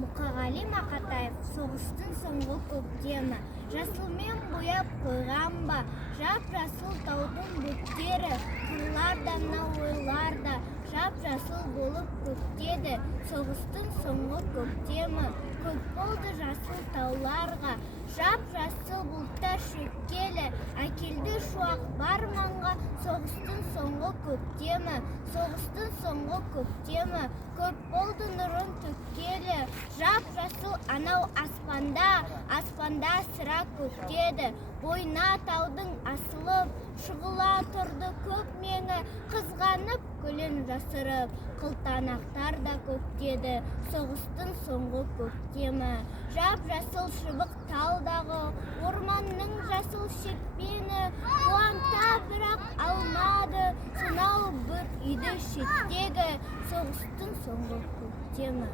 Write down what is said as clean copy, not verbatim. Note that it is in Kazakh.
Мұқағали Мақатаев соғыстың соңғы көктемі. Жасылмен бояп қойған ба жап-жасыл таудың бөктері, қырларда мына ойларда жап-жасыл болып көктеді. Соғыстың соңғы көктемі, көп болды жасыл тауларға, жап-жасыл бұлттар шөккелі, әкелді шуақ бар маңға. Соғыстың соңғы көктемі, соғыстың соңғы көктемі, көп болды нұрын төккелі, жап-жасыл анау аспанда, аспанда сірә көктеді. Бойна таудың асылып, шұғыла тұрды көк меңі, қызғанып күлін жасырып, қылтанақтар да көктеді. Соғыстың соңғы көктемі, жап-жасыл шыбық талдағы, орманның жасыл шекпені, қуанта бірақ алмады, сонау бір үйді шеттегі. Соғыстың соңғы көктемі.